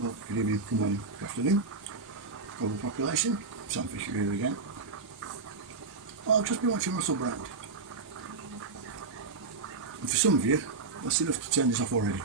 Well, good evening, good morning, good afternoon. Global population, Sam Fisher here again. Well, I've just been watching Russell Brand. And for some of you, that's enough to turn this off already.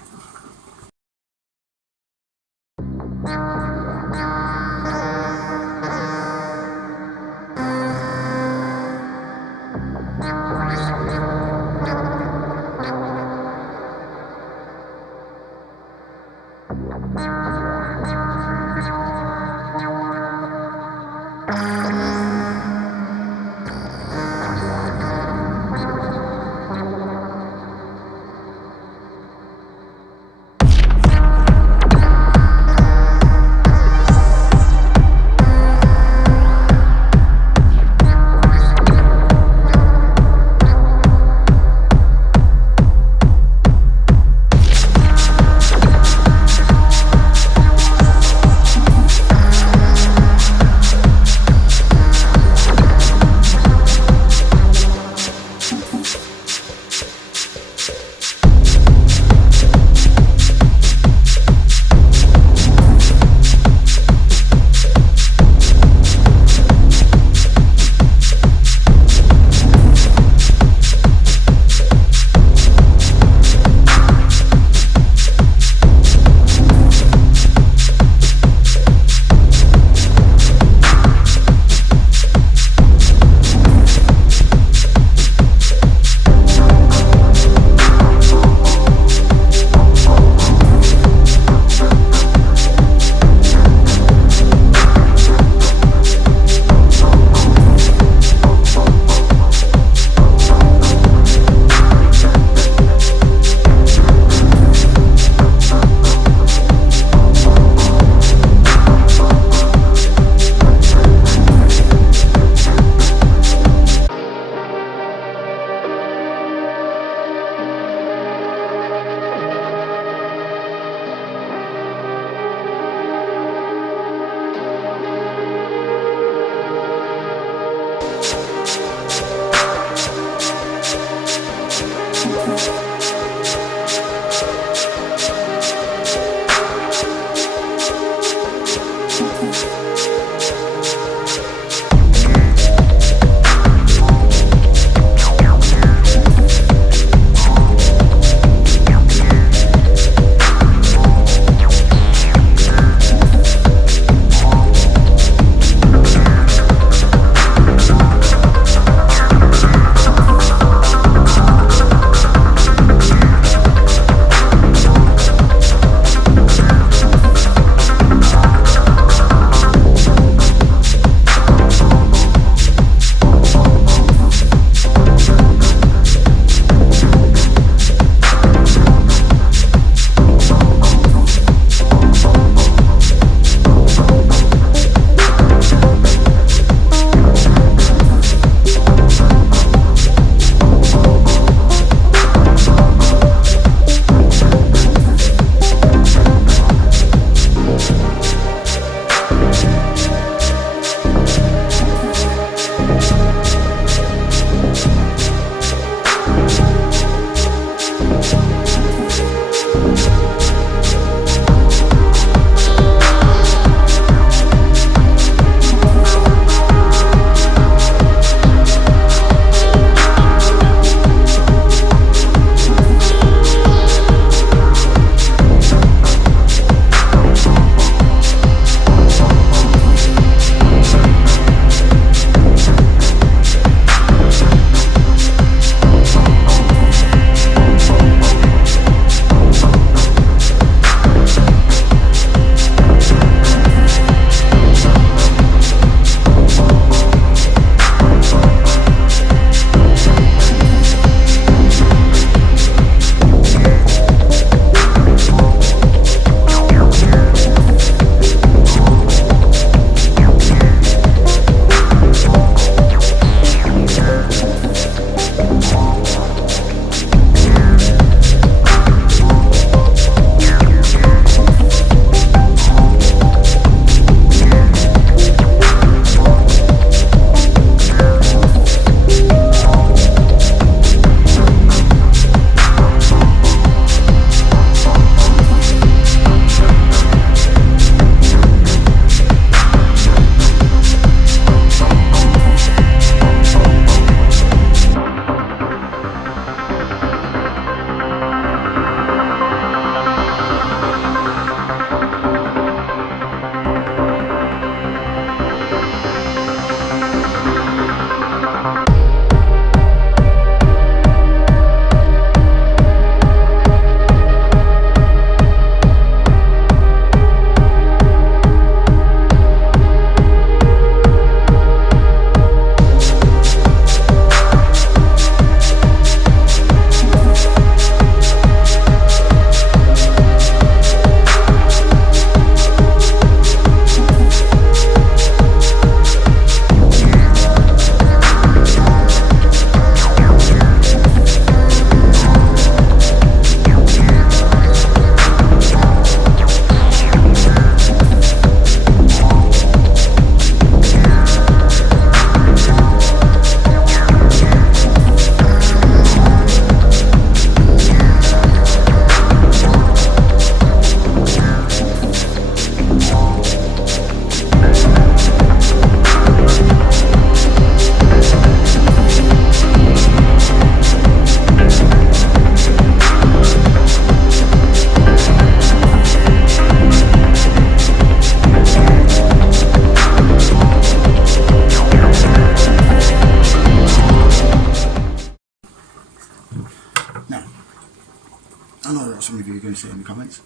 say in the comments,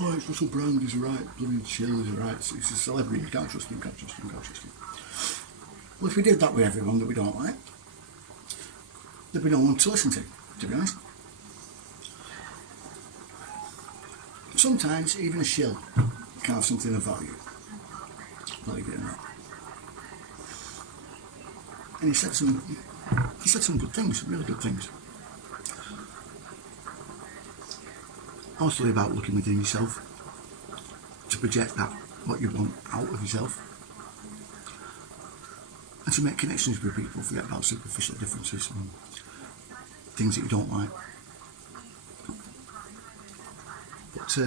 oh, it's Russell Brand, he's right, blooming chill, he's right, it's a celebrity, you can't trust him, can't trust him, can't trust him. Well, if we did that with everyone that we don't like, there'd be no one to listen to be honest. Sometimes even a shill can have something of value, believe it or not. And he said some good things, really good things. Mostly about looking within yourself to project that what you want out of yourself, and to make connections with people, forget about superficial differences and things that you don't like. But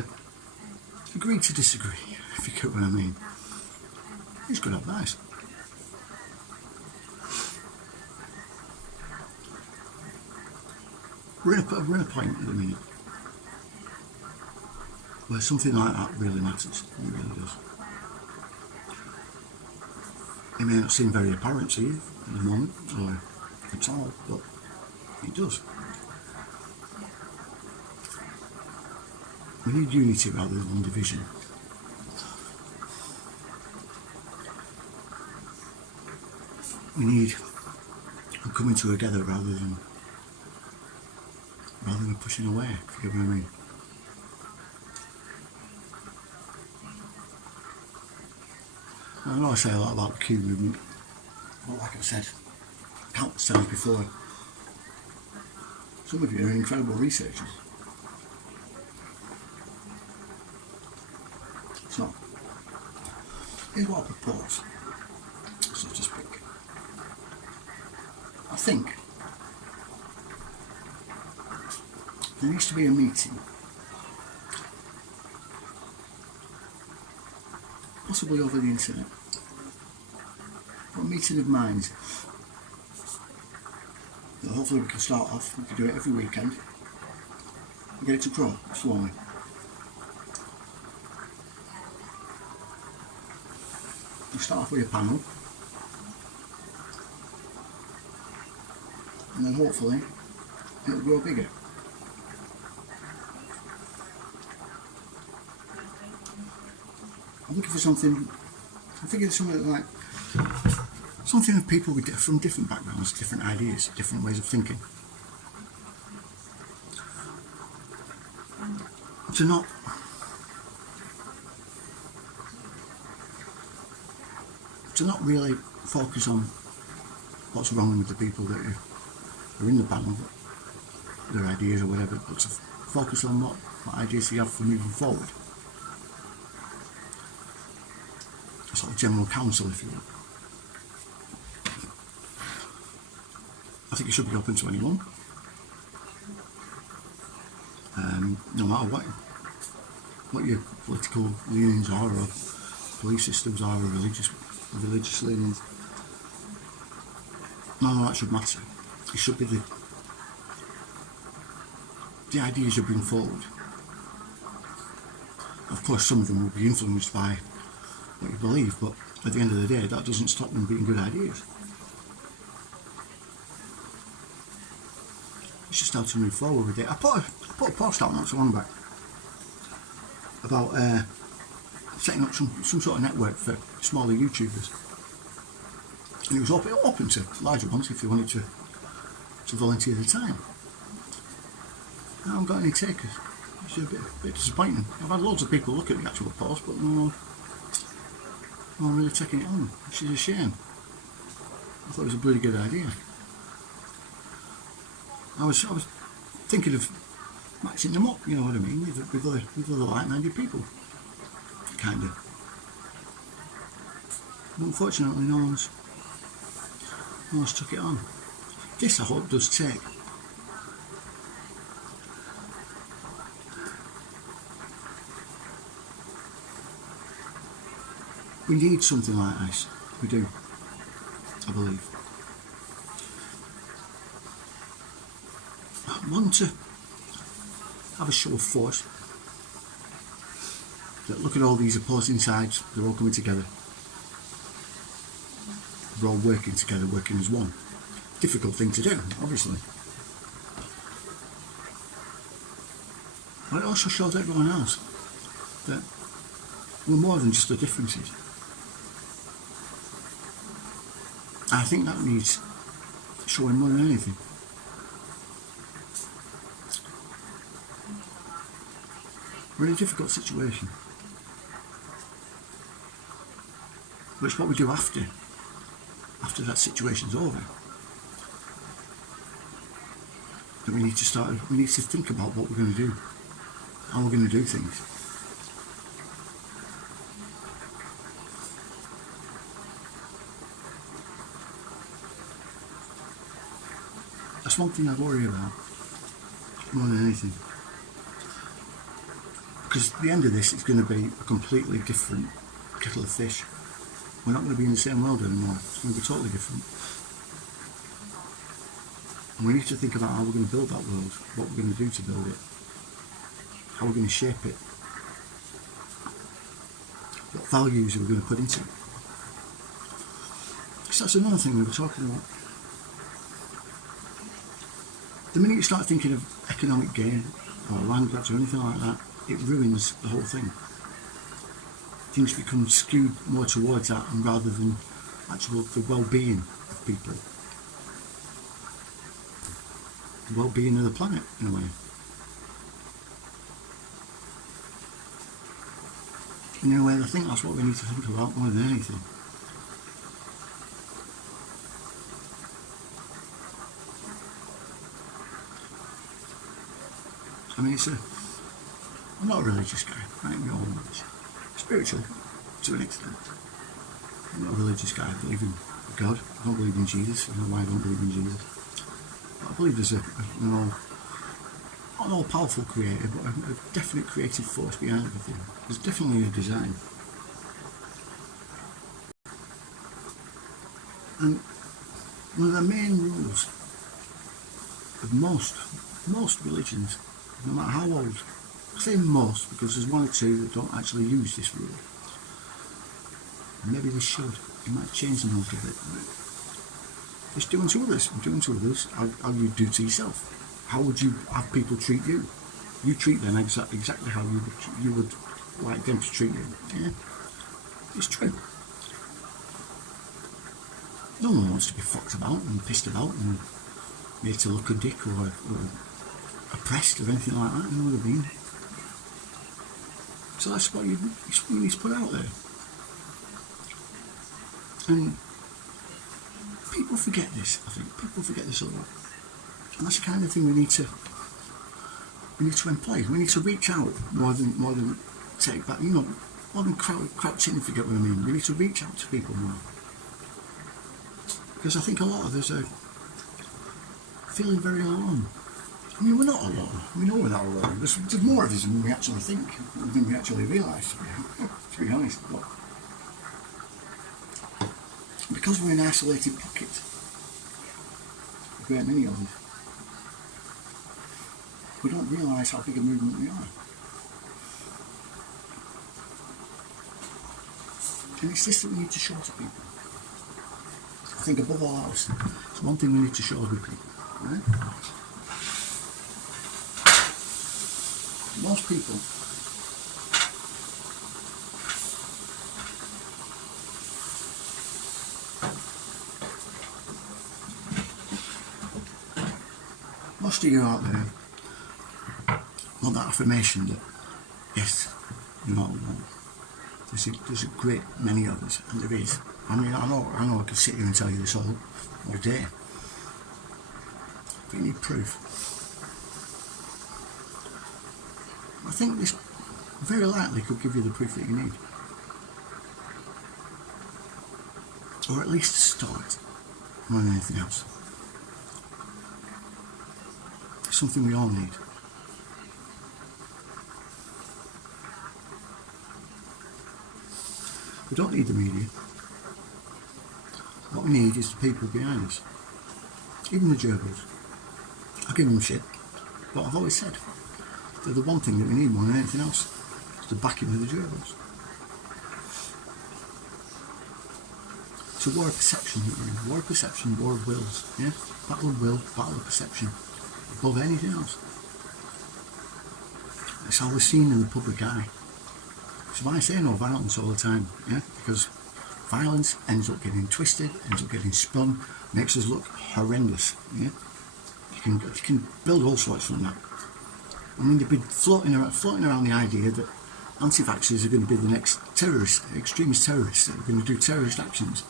agree to disagree, if you get what I mean. It's good advice. We're in a point at the minute where something like that really matters. It really does. It may not seem very apparent to you at the moment, or at all, but it does. We need unity rather than division. We need coming together rather than pushing away, if you get what I mean. I know I say a lot about the Q movement, but like I said countless times before, some of you are incredible researchers. So, here's what I propose, so to speak. I think there needs to be a meeting, possibly over the internet, a meeting of minds that hopefully we can start off, we can do it every weekend and get it to grow slowly. You start off with a panel, and then hopefully it'll grow bigger. I'm looking for something, I'm thinking of something like, something of people from different backgrounds, different ideas, different ways of thinking. To not really focus on what's wrong with the people that are in the panel, their ideas or whatever, but to focus on what ideas you have for moving forward. A sort of general counsel, if you will. I think it should be open to anyone, no matter what your political leanings are, or belief systems are, or religious leanings. None of that should matter. It should be the ideas you bring forward. Of course, some of them will be influenced by what you believe, but at the end of the day, that doesn't stop them being good ideas. It's just how to move forward with it. I put a post out not so long back about setting up some sort of network for smaller YouTubers, and it was open to larger ones if they wanted to volunteer their time. I haven't got any takers. It's a bit disappointing. I've had loads of people look at the actual post, but no one really taking it on, which is a shame. I thought it was a bloody good idea. I was thinking of matching them up, you know what I mean, with other like-minded people, kind of. But unfortunately, no one's took it on. This, I hope, does take. We need something like this. We do, I believe. I want to have a show of force. That look at all these opposing sides, they're all coming together. They're all working together, working as one. Difficult thing to do, obviously. But it also shows everyone else that we're more than just the differences. I think that needs showing more than anything. We're in a difficult situation. But it's what we do after that situation's over. That we need to think about what we're going to do, how we're going to do things. That's one thing I worry about more than anything. Because at the end of this, it's going to be a completely different kettle of fish. We're not going to be in the same world anymore. It's going to be totally different. And we need to think about how we're going to build that world, what we're going to do to build it, how we're going to shape it, what values are we going to put into it. So that's another thing we were talking about. The minute you start thinking of economic gain or land grabs or anything like that, it ruins the whole thing. Things become skewed more towards that, and rather than actual the well-being of people, the well-being of the planet in a way. In a way, I think that's what we need to think about more than anything. I mean, I'm not a religious guy, right? We all know this. Spiritual, to an extent. I'm not a religious guy. I believe in God. I don't believe in Jesus. I don't know why I don't believe in Jesus. But I believe there's an all-powerful creator, but a definite creative force behind everything. There's definitely a design. And one of the main rules of most religions, no matter how old, I say most because there's one or two that don't actually use this rule. Maybe they should. You might change them a little bit. It's doing to others. Doing to others how you do to yourself. How would you have people treat you? You treat them exactly how you would like them to treat you. Yeah, it's true. No one wants to be fucked about and pissed about and made to look a dick or oppressed or anything like that. You know what I mean? So that's what you need to put out there. And people forget this, I think. People forget this a lot. And that's the kind of thing we need to employ. We need to reach out more than take back, more than crouch in, if you get what I mean. We need to reach out to people more. Because I think a lot of us are feeling very alone. I mean, we're not alone. We know we're not alone. There's more of us than we actually think, than we actually realise, to be honest. But because we're in an isolated pocket, a great many of us, we don't realise how big a movement we are. And it's this that we need to show to people. I think above all else, it's one thing we need to show to people, right? Most people most of you out there want that affirmation that yes, you're not alone. There's a great many of us, and there is. I mean, I know I could sit here and tell you this all day, but you need proof. I think this very likely could give you the proof that you need, or at least a start, more than anything else. It's something we all need. We don't need the media. What we need is the people behind us. Even the gerbils. I give them shit, but I've always said they're the one thing that we need more than anything else. It's the backing of the gerbils. It's a war of perception that we're in. War of perception, war of wills. Yeah? Battle of will, battle of perception. Above anything else. It's always seen in the public eye. So why I say no violence all the time, yeah? Because violence ends up getting twisted, ends up getting spun, makes us look horrendous, yeah? You can build all sorts from that. I mean, they've been floating around the idea that anti-vaxxers are going to be the next terrorists, extremist terrorists, that are going to do terrorist actions.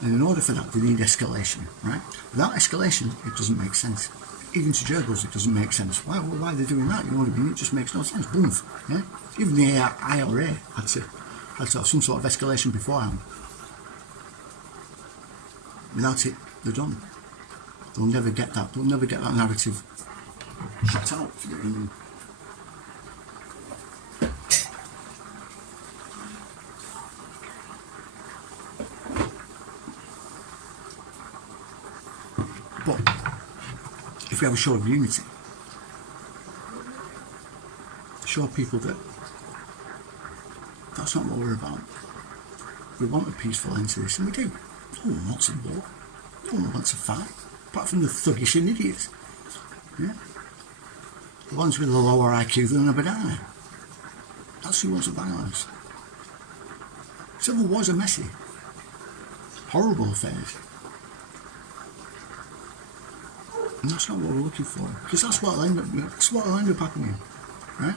And in order for that, they need escalation, right? Without escalation, it doesn't make sense. Even to gerbils, it doesn't make sense. Why are they doing that? You know what I mean? It just makes no sense. Boom, yeah? Even the IRA had to have some sort of escalation beforehand. Without it, they're done. They'll never get that. They'll never get that narrative shut out. You know what I mean? But if we have a show of unity, show people that that's not what we're about. We want a peaceful end to this, and we do. No one wants a war. No one wants a fight, apart from the thuggish and idiots. Yeah? The ones with a lower IQ than a banana. That's who wants the violence. Civil wars are messy. Horrible affairs. And that's not what we're looking for, because that's what'll end up happening, right?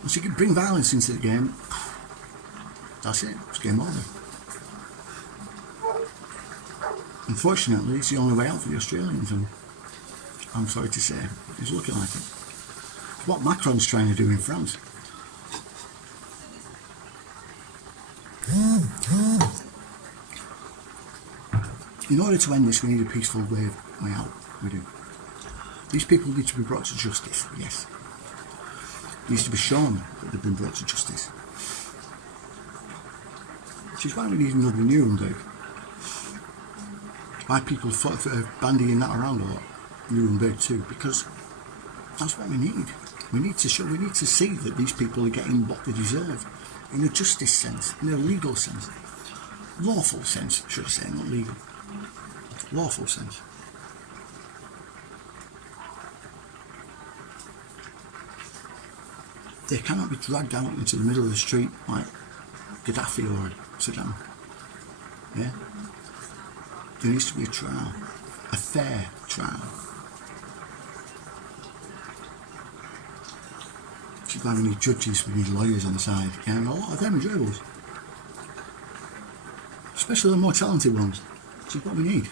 Once you can bring violence into the game, that's it, it's game over. Unfortunately, it's the only way out for the Australians, and I'm sorry to say, it's looking like it. It's what Macron's trying to do in France. In order to end this, we need a peaceful way out. We do. These people need to be brought to justice, yes. It needs to be shown that they've been brought to justice. Which is why we need another Nuremberg. Why people are bandying that around a lot. Nuremberg too, because that's what we need. We need to see that these people are getting what they deserve. In a justice sense, in a legal sense. Lawful sense, should I say, not legal. Lawful sense. They cannot be dragged out into the middle of the street like Gaddafi or Saddam. Yeah? There needs to be a trial. A fair trial. Which is why we need judges, we need lawyers on the side. And a lot of them are gerbils. Especially the more talented ones. Which is what we need.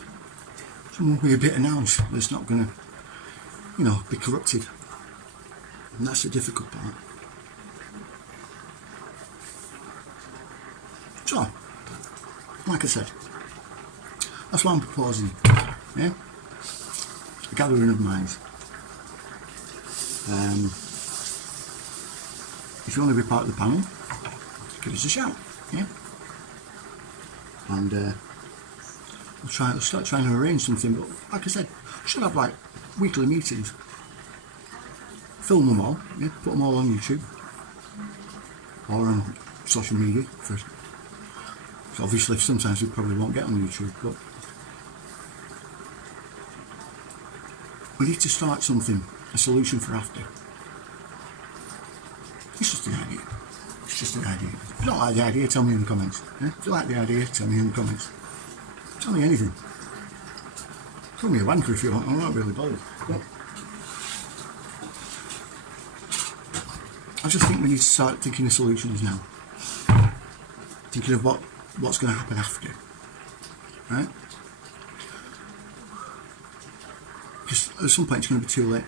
Someone with a bit of nous that's not going to, you know, be corrupted. And that's the difficult part. So, like I said, that's what I'm proposing, yeah? A gathering of minds. If you want to be part of the panel, give us a shout, yeah? And we'll start trying to arrange something, but like I said, we should have like weekly meetings. Film them all, yeah? Put them all on YouTube or on social media. So obviously sometimes we probably won't get on YouTube, but we need to start something, a solution for after. It's just an idea. It's just an idea. If you don't like the idea, tell me in the comments. Yeah? If you like the idea, tell me in the comments. Tell me anything. Call me a wanker if you want, I'm not really bothered. But I just think we need to start thinking of solutions now. Thinking of what's going to happen after. Right? Because at some point it's going to be too late.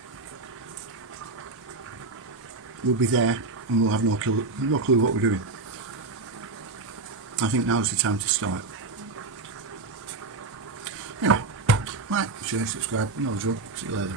We'll be there and we'll have no clue what we're doing. I think now's the time to start. Anyway, like, share, subscribe, you know the drill. See you later.